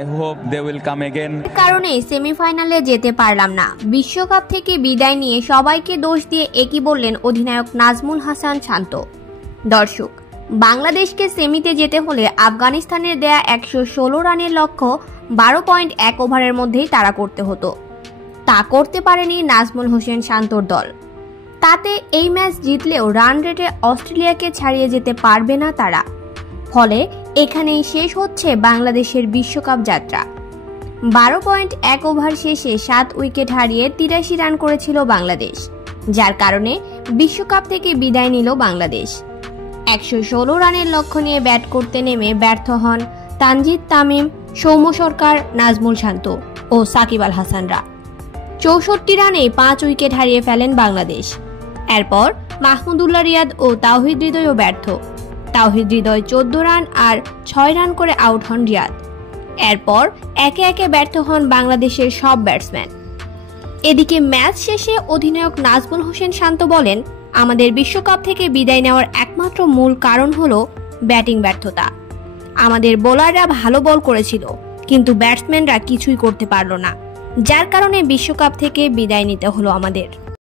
I hope they will come again. কারণে সেমিফাইনালে যেতে পারলাম না। বিশ্বকাপ থেকে বিদায় নিয়ে সবাইকে দোষ দিয়ে একই বললেন অধিনায়ক নাজমুল হাসান শান্ত। দর্শক, বাংলাদেশকে সেমিতে যেতে হলে আফগানিস্তানের দেয়া 116 রানের লক্ষ্য 12.1 ওভারের মধ্যেই তাড়া করতে হতো। তা করতে পারেনি নাজমুল হোসেন শান্তর দল। তাতে এই ম্যাচ জিতলেও রান রেটে অস্ট্রেলিয়াকে ছাড়িয়ে যেতে পারবে না তারা। ফলে এখানেই শেষ হচ্ছে বাংলাদেশের বিশ্বকাপ যাত্রা। 12.1 ওভার শেষে 7 উইকেট হারিয়ে 83 রান করেছিল বাংলাদেশ, যার কারণে বিশ্বকাপ থেকে বিদায় নিল বাংলাদেশ। 116 রানের লক্ষ্য নিয়ে ব্যাট করতে নেমে ব্যর্থ হন তানজিদ তামিম, সৌম্য সরকার, নাজমুল শান্ত ও সাকিব আল হাসানরা। 64 রানে 5 উইকেট হারিয়ে ফেলেন বাংলাদেশ। এরপর মাহমুদুল্লাহ রিয়াদ ও তাওহিদ হৃদয়ও ব্যর্থ। তাওহিদ হৃদয় 14 রান আর 6 রান করে আউট হন রিয়াদ। এরপর একে একে ব্যর্থ হন বাংলাদেশের সব ব্যাটসম্যান। এদিকে ম্যাচ শেষে অধিনায়ক নাজমুল হোসেন শান্ত বলেন, আমাদের বিশ্বকাপ থেকে বিদায় নেওয়ার একমাত্র মূল কারণ হলো ব্যাটিং ব্যর্থতা। আমাদের বোলাররা ভালো বল করেছিল, কিন্তু ব্যাটসম্যানরা কিছুই করতে পারল না, যার কারণে বিশ্বকাপ থেকে বিদায় নিতে হলো আমাদের।